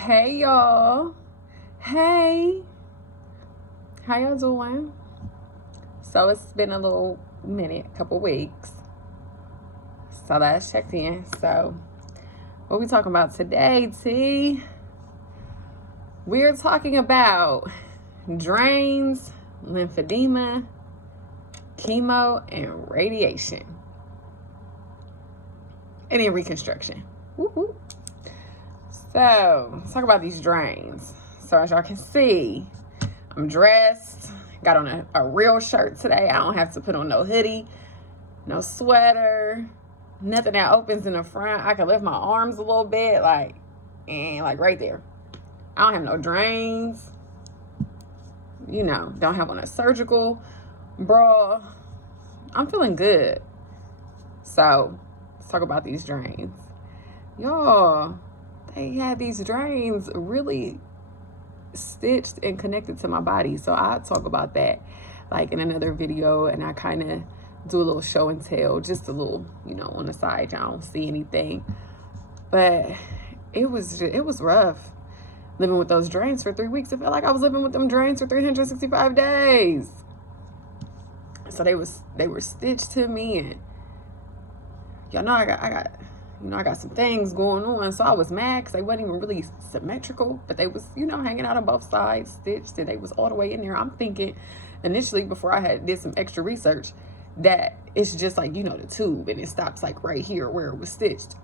Hey y'all. Hey. How y'all doing? So it's been a little minute, couple weeks. So last checked in. So what we talking about today, T? We're talking about drains, lymphedema, chemo, and radiation. And then reconstruction. Woo-hoo. So let's talk about these drains. So as y'all can see, I'm dressed, got on a real shirt today. I don't have to put on no hoodie, no sweater, nothing that opens in the front. I can lift my arms a little bit, like right there. I don't have no drains, don't have on a surgical bra. I'm feeling good. So let's talk about these drains. Y'all, they had these drains really stitched and connected to my body. So I'll talk about that like in another video, and I kind of do a little show and tell, just a little, on the side. Y'all don't see anything. But it was rough living with those drains for 3 weeks. It felt like I was living with them drains for 365 days. So they were stitched to me, and y'all know I got some things going on, so I was mad because they wasn't even really symmetrical, but they was, hanging out on both sides, stitched, and they was all the way in there. I'm thinking initially, before I did some extra research, that it's just like, the tube, and it stops like right here where it was stitched.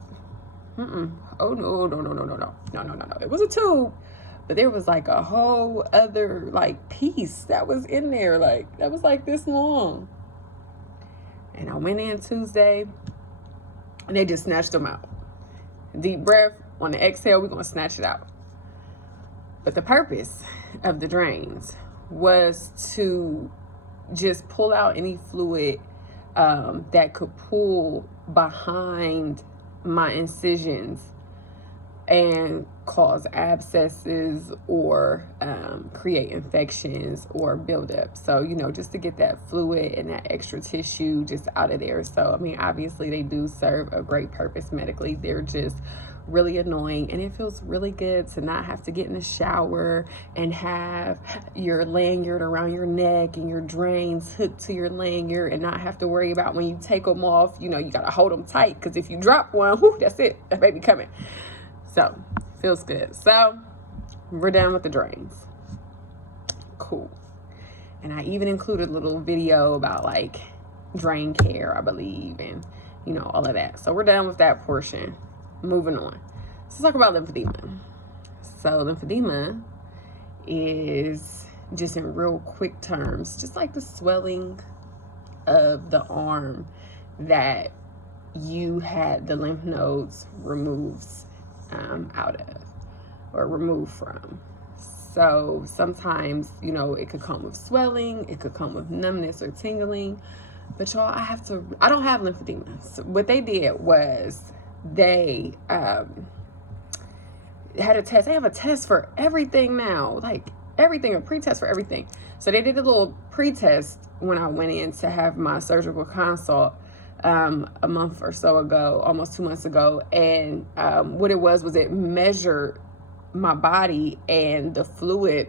Oh, no. It was a tube, but there was like a whole other like piece that was in there, like that was like this long. And I went in Tuesday, and they just snatched them out. Deep breath. On the exhale, we're going to snatch it out. But the purpose of the drains was to just pull out any fluid that could pull behind my incisions and cause abscesses or create infections or buildup. So, just to get that fluid and that extra tissue just out of there. So, obviously they do serve a great purpose medically. They're just really annoying, and it feels really good to not have to get in the shower and have your lanyard around your neck and your drains hooked to your lanyard, and not have to worry about when you take them off, you gotta hold them tight, because if you drop one, whew, that's it, that baby coming. So feels good. So we're done with the drains. Cool. And I even included a little video about like drain care, I believe, and all of that. So we're done with that portion. Moving on. Let's talk about lymphedema. So lymphedema is, just in real quick terms, just like the swelling of the arm that you had the lymph nodes removed out of or removed from. So sometimes, it could come with swelling, it could come with numbness or tingling. But y'all, I don't have lymphedema. So what they did was they had a test. They have a test for everything now, like everything, a pre-test for everything. So they did a little pre-test when I went in to have my surgical consult a month or so ago, almost 2 months ago. And what it was it measured my body and the fluid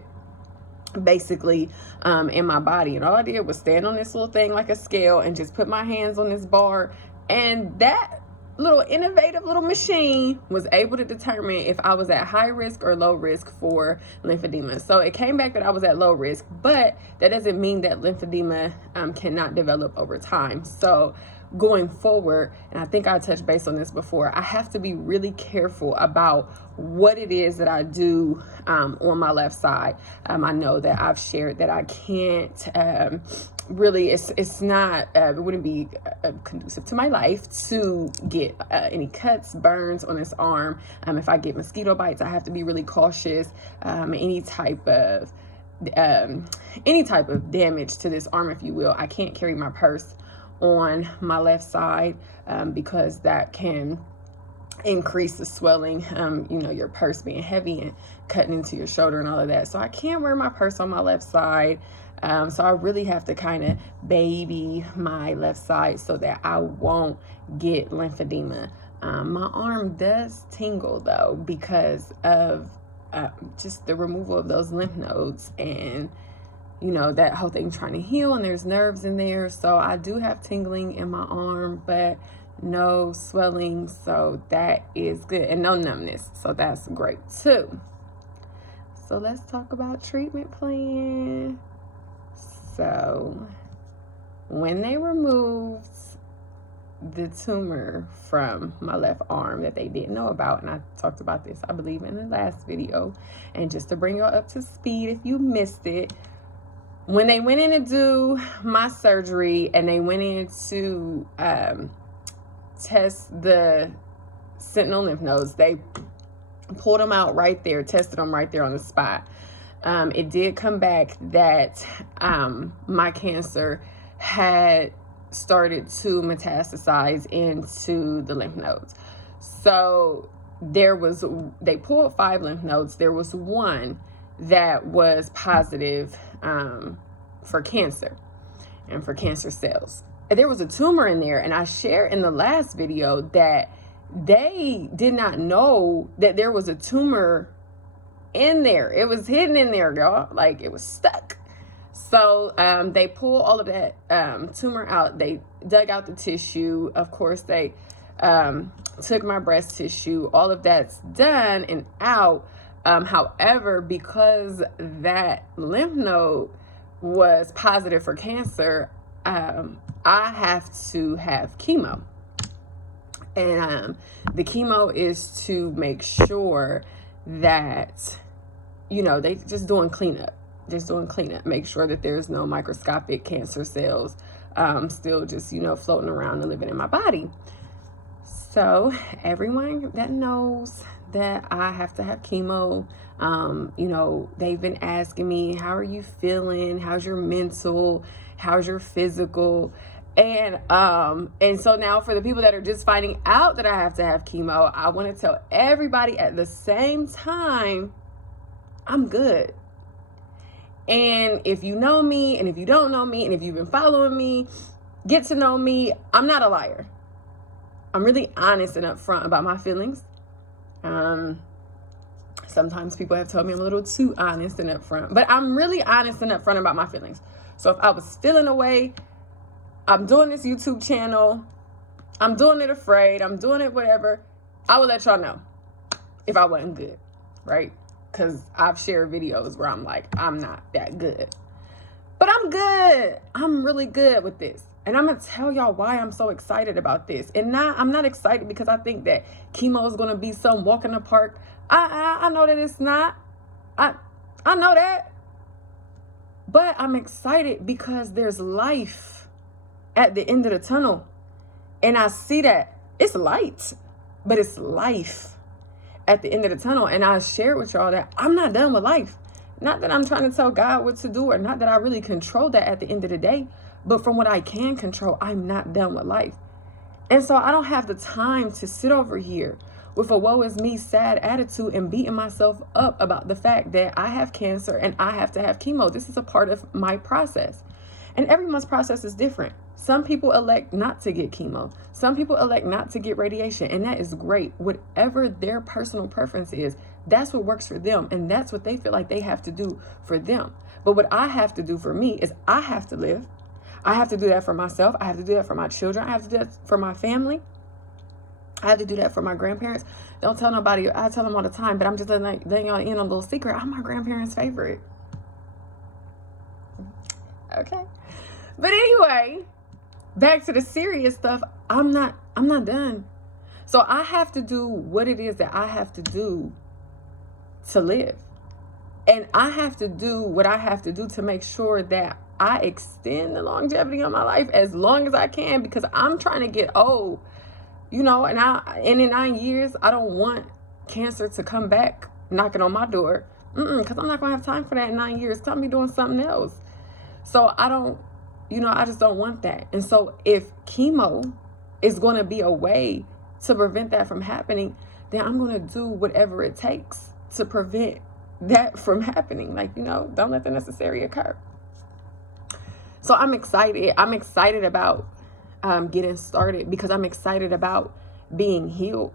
basically in my body. And all I did was stand on this little thing like a scale and just put my hands on this bar. And that little innovative little machine was able to determine if I was at high risk or low risk for lymphedema. So it came back that I was at low risk, but that doesn't mean that lymphedema cannot develop over time. So going forward, and I think I touched base on this before, I have to be really careful about what it is that I do on my left side. I know that I've shared that I can't really, it's not, it wouldn't be conducive to my life to get any cuts, burns on this arm. If I get mosquito bites, I have to be really cautious. Any type of damage to this arm, if you will. I can't carry my purse on my left side because that can increase the swelling, your purse being heavy and cutting into your shoulder and all of that. So I can't wear my purse on my left side. So I really have to kind of baby my left side so that I won't get lymphedema. My arm does tingle though because of just the removal of those lymph nodes, and you know, that whole thing trying to heal, and there's nerves in there. So I do have tingling in my arm, but no swelling, so that is good, and no numbness, so that's great too. So let's talk about treatment plan. So when they removed the tumor from my left arm that they didn't know about, and I talked about this, I believe, in the last video, and just to bring you up to speed if you missed it, when they went in to do my surgery and they went in to test the sentinel lymph nodes, they pulled them out right there, tested them right there on the spot. It did come back that my cancer had started to metastasize into the lymph nodes. So they pulled 5 lymph nodes. There was one that was positive for cancer and for cancer cells. There was a tumor in there, and I shared in the last video that they did not know that there was a tumor in there. It was hidden in there, y'all. Like, it was stuck. So they pulled all of that tumor out. They dug out the tissue. Of course, they took my breast tissue. All of that's done and out. However, because that lymph node was positive for cancer, I have to have chemo. And the chemo is to make sure that, you know, they just doing cleanup. Make sure that there's no microscopic cancer cells still just, you know, floating around and living in my body. So everyone that knows that I have to have chemo, you know, they've been asking me, how are you feeling? How's your mental? How's your physical? And so now for the people that are just finding out that I have to have chemo, I want to tell everybody at the same time, I'm good. And if you know me, and if you don't know me, and if you've been following me, get to know me, I'm not a liar. I'm really honest and upfront about my feelings. Sometimes people have told me I'm a little too honest and upfront, but I'm really honest and upfront about my feelings. So if I was feeling away, I'm doing this YouTube channel, I'm doing it afraid, I'm doing it whatever, I will let y'all know if I wasn't good, right? Because I've shared videos where I'm like, I'm not that good. But I'm good. I'm really good with this. And I'm going to tell y'all why I'm so excited about this. And I'm not excited because I think that chemo is going to be some walk in the park. I know that it's not. I know that. But I'm excited because there's life at the end of the tunnel. And I see that it's light, but it's life at the end of the tunnel. And I shared with y'all that I'm not done with life. Not that I'm trying to tell God what to do, or not that I really control that at the end of the day, but from what I can control, I'm not done with life. And so I don't have the time to sit over here with a woe is me sad attitude and beating myself up about the fact that I have cancer and I have to have chemo. This is a part of my process. And everyone's process is different. Some people elect not to get chemo. Some people elect not to get radiation, and that is great. Whatever their personal preference is, that's what works for them, and that's what they feel like they have to do for them. But what I have to do for me is I have to live. I have to do that for myself. I have to do that for my children. I have to do that for my family. I have to do that for my grandparents. Don't tell nobody. I tell them all the time, but I'm just letting y'all in on a little secret. I'm my grandparents' favorite. Okay. But anyway, back to the serious stuff. I'm not done. So I have to do what it is that I have to do to live. And I have to do what I have to do to make sure that I extend the longevity of my life as long as I can, because I'm trying to get old, you know, and in 9 years, I don't want cancer to come back knocking on my door. Because I'm not going to have time for that in 9 years. Because I'm going to be doing something else. So I just don't want that. And so if chemo is going to be a way to prevent that from happening, then I'm going to do whatever it takes to prevent that from happening. Like, you know, don't let the necessary occur. So I'm excited. I'm excited about getting started because I'm excited about being healed.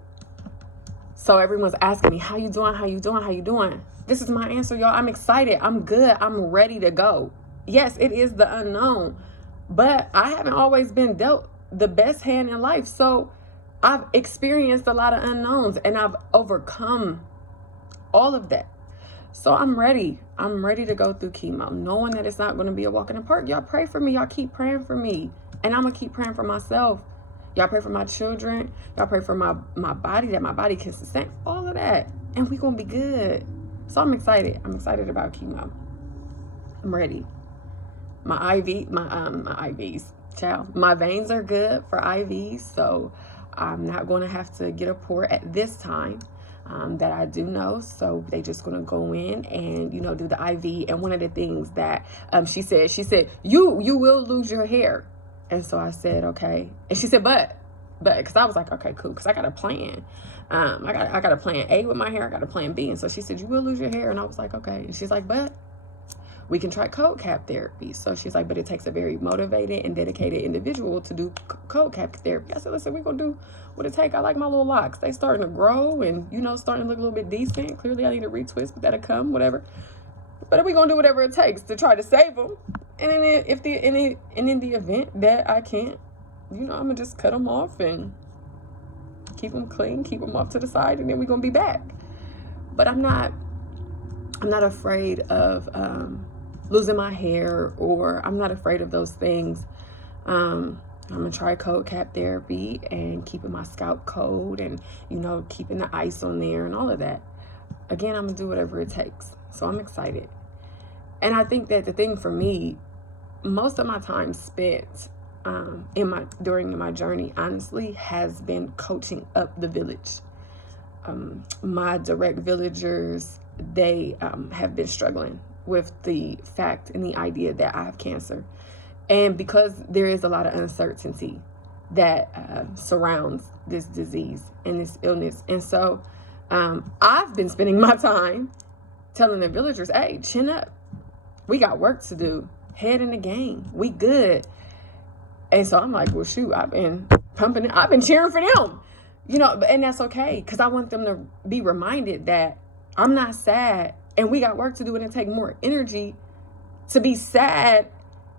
So everyone's asking me, how you doing? How you doing? How you doing? This is my answer, y'all. I'm excited. I'm good. I'm ready to go. Yes, it is the unknown, but I haven't always been dealt the best hand in life. So I've experienced a lot of unknowns and I've overcome all of that. So I'm ready. I'm ready to go through chemo, knowing that it's not going to be a walk in the park. Y'all pray for me. Y'all keep praying for me. And I'm going to keep praying for myself. Y'all pray for my children. Y'all pray for my body, that my body can sustain all of that. And we're going to be good. So I'm excited. I'm excited about chemo. I'm ready. My IVs, child. My veins are good for IVs. So I'm not going to have to get a port at this time. That I do know. So they just going to go in and, do the IV. And one of the things that she said, you will lose your hair. And so I said, okay. And she said, but, because I was like, okay, cool. Because I got a plan. I got a plan A with my hair. I got a plan B. And so she said, you will lose your hair. And I was like, okay. And she's like, but we can try cold cap therapy. So she's like, but it takes a very motivated and dedicated individual to do cold cap therapy. I said, listen, we're going to do what it takes. I like my little locks. They starting to grow and, starting to look a little bit decent. Clearly, I need a retwist, but that'll come, whatever. But we're going to do whatever it takes to try to save them. And then in the event that I can't, I'm going to just cut them off and keep them clean, keep them off to the side, and then we're going to be back. But I'm not afraid of losing my hair, or I'm not afraid of those things. I'm going to try cold cap therapy and keeping my scalp cold and, keeping the ice on there and all of that. Again, I'm going to do whatever it takes. So I'm excited. And I think that the thing for me, most of my time spent during my journey, honestly, has been coaching up the village. My direct villagers, they have been struggling with the fact and the idea that I have cancer. And because there is a lot of uncertainty that surrounds this disease and this illness. And so I've been spending my time telling the villagers, hey, chin up. We got work to do. Head in the game. We good. And so I'm like, well, shoot, I've been pumping it. I've been cheering for them. And that's okay. Because I want them to be reminded that I'm not sad. And we got work to do, and it take more energy to be sad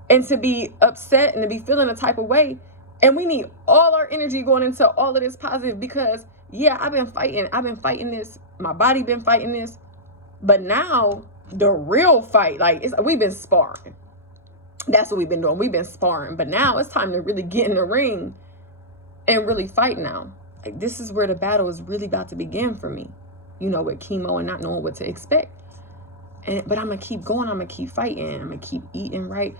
and to be upset and to be feeling a type of way. And we need all our energy going into all of this positive because, yeah, I've been fighting this. My body been fighting this. But now the real fight, we've been sparring. That's what we've been doing. We've been sparring. But now it's time to really get in the ring and really fight now. This is where the battle is really about to begin for me, with chemo and not knowing what to expect. But I'm going to keep going. I'm going to keep fighting. I'm going to keep eating right.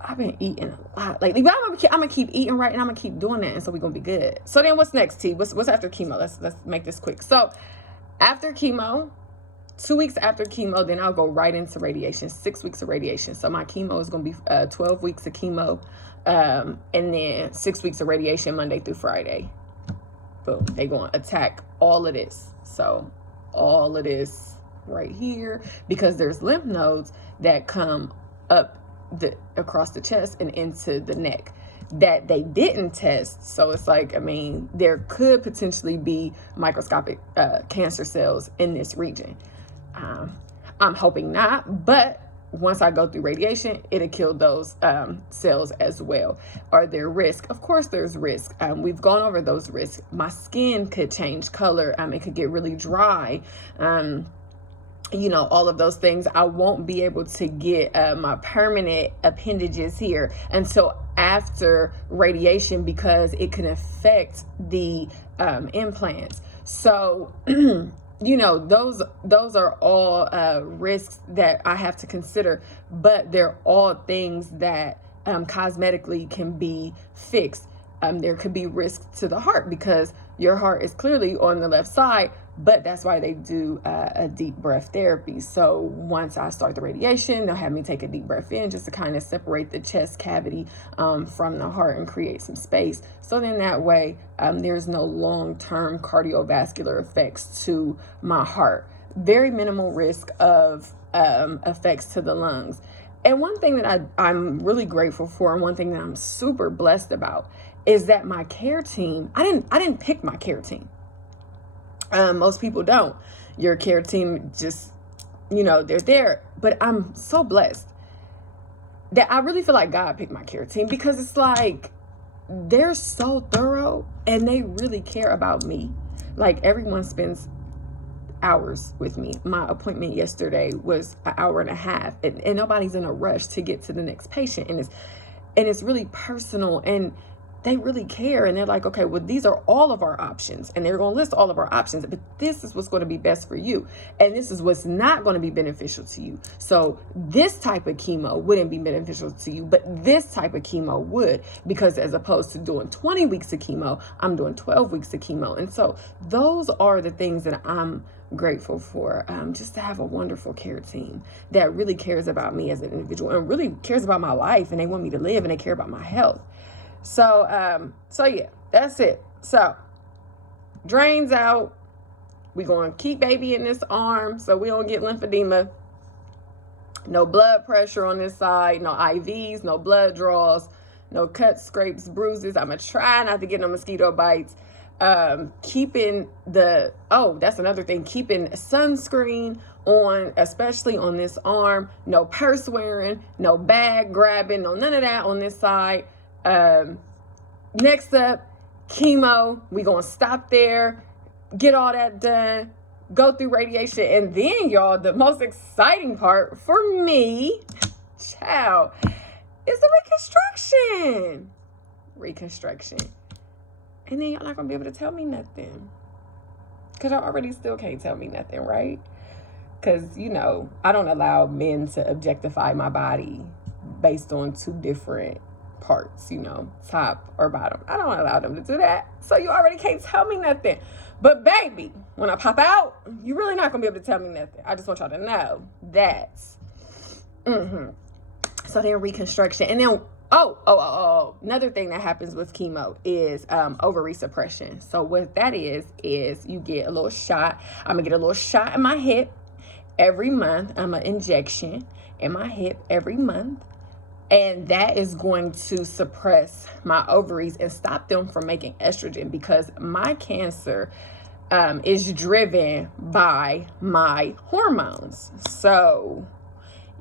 I've been eating a lot lately, but I'm going to keep eating right, and I'm going to keep doing that. And so we're going to be good. So then what's next, T? What's after chemo? Let's make this quick. So after chemo, 2 weeks after chemo, then I'll go right into radiation, 6 weeks of radiation. So my chemo is going to be 12 weeks of chemo, and then 6 weeks of radiation Monday through Friday. Boom. They're going to attack all of this. So all of this right here, because there's lymph nodes that come up across the chest and into the neck that they didn't test. So it's there could potentially be microscopic cancer cells in this region. I'm hoping not, but once I go through radiation, it'll kill those cells as well. Are there risks? Of course there's risk. We've gone over those risks. My skin could change color. It could get really dry. All of those things. I won't be able to get my permanent appendages here until after radiation because it can affect the implants. So, those are all risks that I have to consider, but they're all things that cosmetically can be fixed. There could be risks to the heart because your heart is clearly on the left side, but that's why they do a deep breath therapy. So once I start the radiation, they'll have me take a deep breath in just to kind of separate the chest cavity from the heart and create some space. So then that way there's no long-term cardiovascular effects to my heart. Very minimal risk of effects to the lungs. And one thing that I'm really grateful for, and one thing that I'm super blessed about, is that my care team, I didn't pick my care team. Most people don't. Your care team just, they're there. But I'm so blessed that I really feel like God picked my care team, because it's like they're so thorough and they really care about me. Like, everyone spends hours with me. My appointment yesterday was an hour and a half, and nobody's in a rush to get to the next patient, and it's really personal, and they really care, and they're like, okay, well, these are all of our options, and they're going to list all of our options, but this is what's going to be best for you, and this is what's not going to be beneficial to you. So this type of chemo wouldn't be beneficial to you, but this type of chemo would, because as opposed to doing 20 weeks of chemo, I'm doing 12 weeks of chemo. And so those are the things that I'm grateful for, just to have a wonderful care team that really cares about me as an individual and really cares about my life, and they want me to live, and they care about my health. So yeah, that's it. So drains out. We're going to keep baby in this arm so we don't get lymphedema. No blood pressure on this side, no IVs, no blood draws, no cuts, scrapes, bruises. I'm going to try not to get no mosquito bites. Keeping that's another thing, keeping sunscreen on, especially on this arm. No purse wearing, no bag grabbing, no none of that on this side. Next up, chemo. We gonna stop there, get all that done, go through radiation, and then, y'all, the most exciting part for me, child, is the reconstruction. And then y'all not gonna be able to tell me nothing, because y'all already still can't tell me nothing, right? Because, I don't allow men to objectify my body based on two different parts, top or bottom. I don't allow them to do that. So you already can't tell me nothing. But baby, when I pop out, you're really not gonna be able to tell me nothing. I just want y'all to know that. So then reconstruction. And then another thing that happens with chemo is ovary suppression. So what that is you get a little shot. I'm gonna get a little shot in my hip every month. I'm an injection in my hip every month. And that is going to suppress my ovaries and stop them from making estrogen, because my cancer is driven by my hormones. So,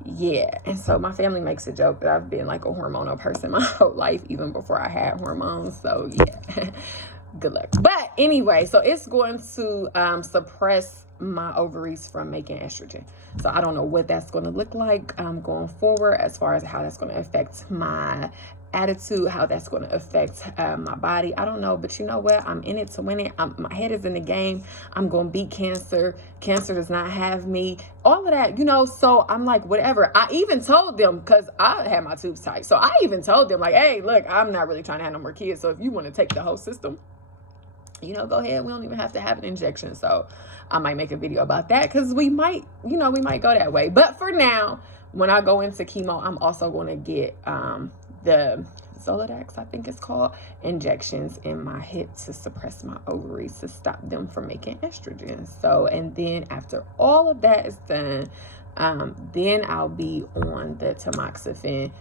yeah. And so my family makes a joke that I've been like a hormonal person my whole life, even before I had hormones. So, yeah. Good luck. But anyway, so it's going to suppress my ovaries from making estrogen. So I don't know what that's going to look like going forward, as far as how that's going to affect my attitude, how that's going to affect my body. I don't know, but you know what? I'm in it to win it. My head is in the game. I'm going to beat cancer. Cancer does not have me. All of that, so I'm like, whatever. I even told them, because I had my tubes tight. So I even told them, like, hey, look, I'm not really trying to have no more kids. So if you want to take the whole system, go ahead. We don't even have to have an injection. So I might make a video about that, because we might go that way. But for now, when I go into chemo, I'm also going to get the Zoladex, I think it's called, injections in my hip to suppress my ovaries, to stop them from making estrogen. So, and then after all of that is done, then I'll be on the tamoxifen,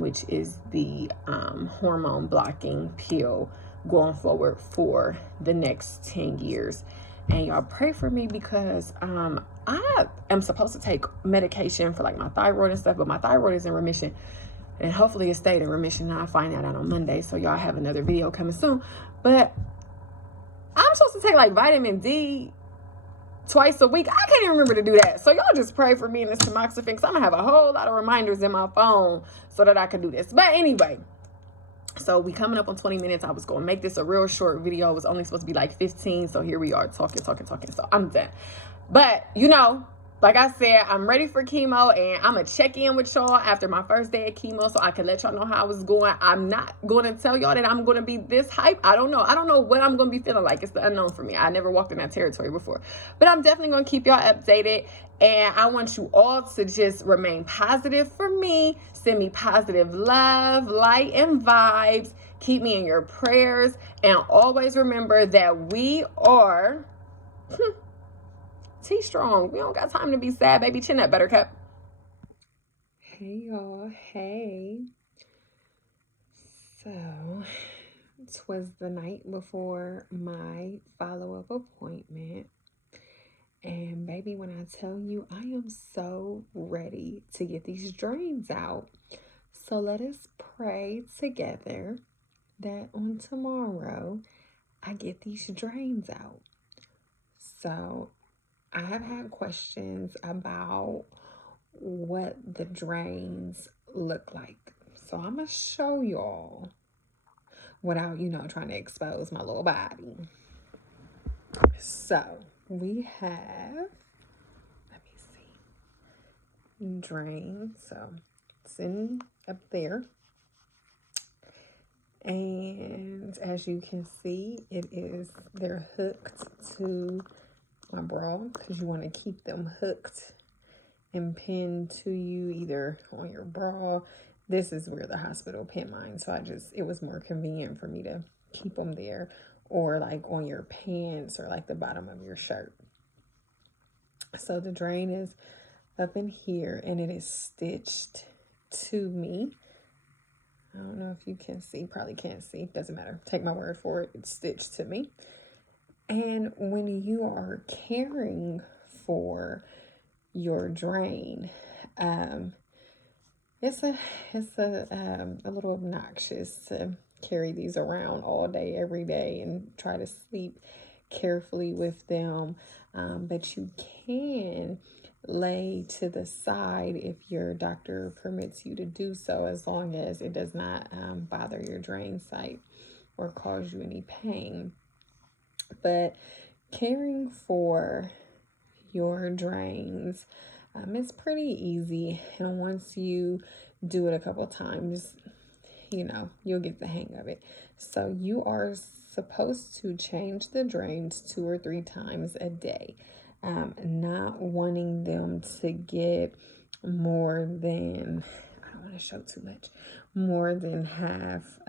which is the hormone blocking pill, going forward for the next 10 years. And y'all pray for me, because I am supposed to take medication for like my thyroid and stuff, but my thyroid is in remission, and hopefully it stayed in remission. And I'll find out on Monday, so y'all have another video coming soon. But I'm supposed to take like vitamin D twice a week. I can't even remember to do that. So y'all just pray for me in this tamoxifen, because I'm gonna have a whole lot of reminders in my phone so that I can do this. But anyway, so we coming up on 20 minutes. I was going to make this a real short video. It was only supposed to be like 15. So here we are talking. So I'm done. But, like I said, I'm ready for chemo, and I'm going to check in with y'all after my first day of chemo so I can let y'all know how it's going. I'm not going to tell y'all that I'm going to be this hype. I don't know. I don't know what I'm going to be feeling like. It's the unknown for me. I never walked in that territory before. But I'm definitely going to keep y'all updated. And I want you all to just remain positive for me. Send me positive love, light, and vibes. Keep me in your prayers. And always remember that we are T-strong. We don't got time to be sad, baby. Chin up, Buttercup. Hey, y'all. Hey. So, 'twas the night before my follow-up appointment. And baby, when I tell you, I am so ready to get these drains out. So let us pray together that on tomorrow I get these drains out. So I have had questions about what the drains look like. So I'm going to show y'all without, trying to expose my little body. So we have, let me see, drain. So it's in up there. And as you can see, they're hooked to my bra because you want to keep them hooked and pinned to you either on your bra. This is where the hospital pinned mine, so it was more convenient for me to keep them there, or like on your pants or like the bottom of your shirt. So the drain is up in here and it is stitched to me. I don't know if you can see, probably can't see, doesn't matter. Take my word for it, it's stitched to me. And when you are caring for your drain, it's a little obnoxious to carry these around all day, every day, and try to sleep carefully with them. But you can lay to the side if your doctor permits you to do so, as long as it does not bother your drain site or cause you any pain. But caring for your drains, it's pretty easy, and once you do it a couple times, you'll get the hang of it. So you are supposed to change the drains 2 or 3 times a day, not wanting them to get more than, I don't want to show too much, more than half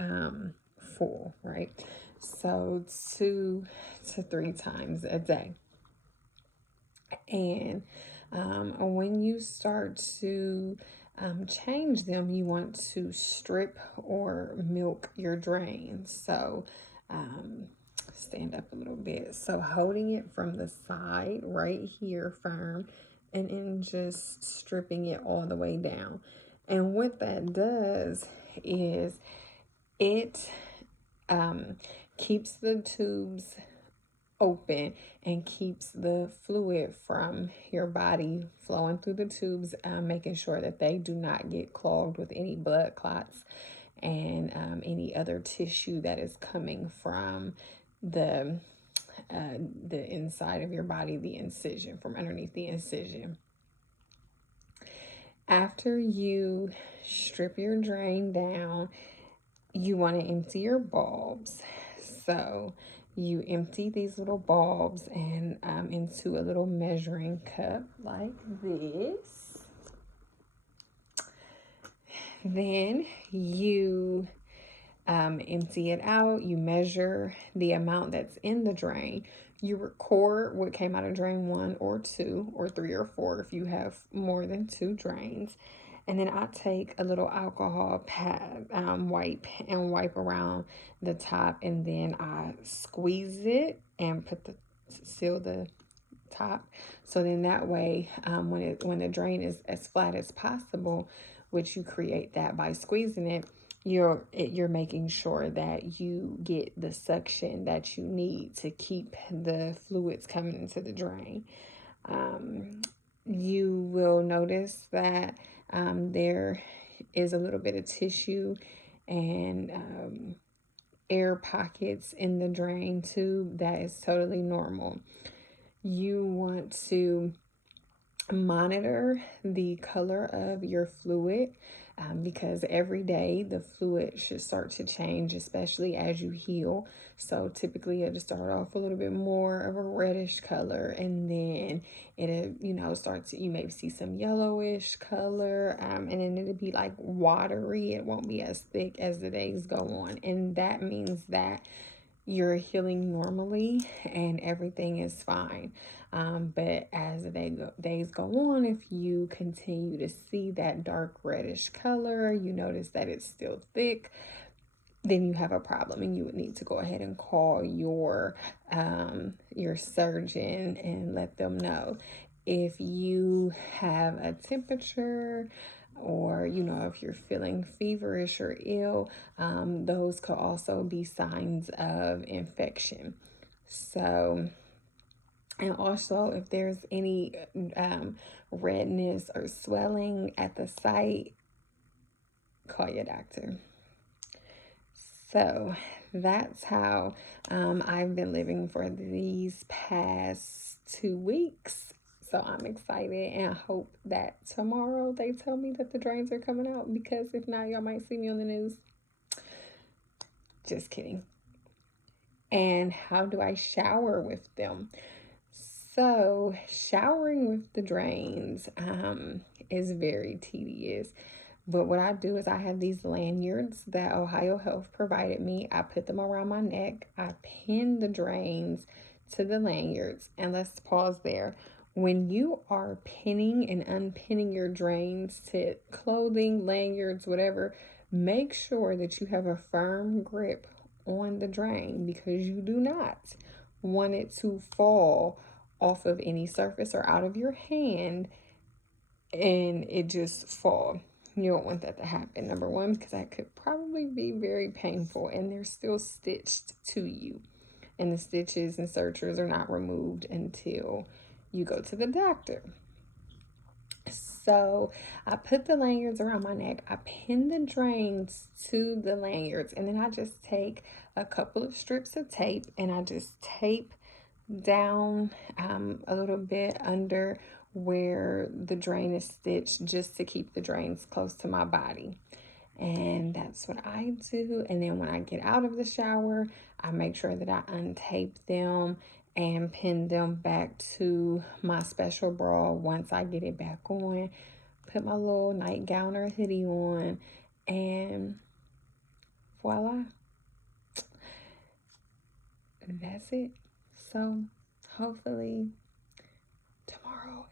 full, right? So 2 to 3 times a day. And when you start to change them, you want to strip or milk your drains. So stand up a little bit. So holding it from the side right here firm, and then just stripping it all the way down. And what that does is it keeps the tubes open and keeps the fluid from your body flowing through the tubes, making sure that they do not get clogged with any blood clots and any other tissue that is coming from the inside of your body, the incision, from underneath the incision. After you strip your drain down, you want to empty your bulbs. So you empty these little bulbs and into a little measuring cup like this. Then you empty it out. You measure the amount that's in the drain. You record what came out of drain 1 or 2 or 3 or 4 if you have more than 2 drains. And then I take a little alcohol pad, wipe around the top, and then I squeeze it and seal the top. So then that way, when the drain is as flat as possible, which you create that by squeezing it, you're making sure that you get the suction that you need to keep the fluids coming into the drain. You will notice that there is a little bit of tissue and air pockets in the drain tube. That is totally normal. You want to monitor the color of your fluid because every day the fluid should start to change, especially as you heal. So typically it'll start off a little bit more of a reddish color, and then it'll start to, you maybe see some yellowish color, and then it'll be like watery. It won't be as thick as the days go on, and that means that you're healing normally and everything is fine. But as the days go on, if you continue to see that dark reddish color, you notice that it's still thick, then you have a problem and you would need to go ahead and call your surgeon and let them know. If you have a temperature, or if you're feeling feverish or ill, those could also be signs of infection. So, and also if there's any redness or swelling at the site, call your doctor. So that's how I've been living for these past 2 weeks. So I'm excited, and I hope that tomorrow they tell me that the drains are coming out, because if not, y'all might see me on the news. Just kidding. And how do I shower with them? So showering with the drains is very tedious. But what I do is I have these lanyards that Ohio Health provided me. I put them around my neck. I pin the drains to the lanyards. And let's pause there. When you are pinning and unpinning your drains to clothing, lanyards, whatever, make sure that you have a firm grip on the drain, because you do not want it to fall off of any surface or out of your hand and it just fall. You don't want that to happen, number one, because that could probably be very painful, and they're still stitched to you, and the stitches and sutures are not removed until you go to the doctor. So I put the lanyards around my neck, I pin the drains to the lanyards, and then I just take a couple of strips of tape and I just tape down a little bit under where the drain is stitched, just to keep the drains close to my body. And that's what I do. And then when I get out of the shower, I make sure that I untape them and pin them back to my special bra once I get it back on. Put my little nightgown or hoodie on, and voila. That's it. So hopefully tomorrow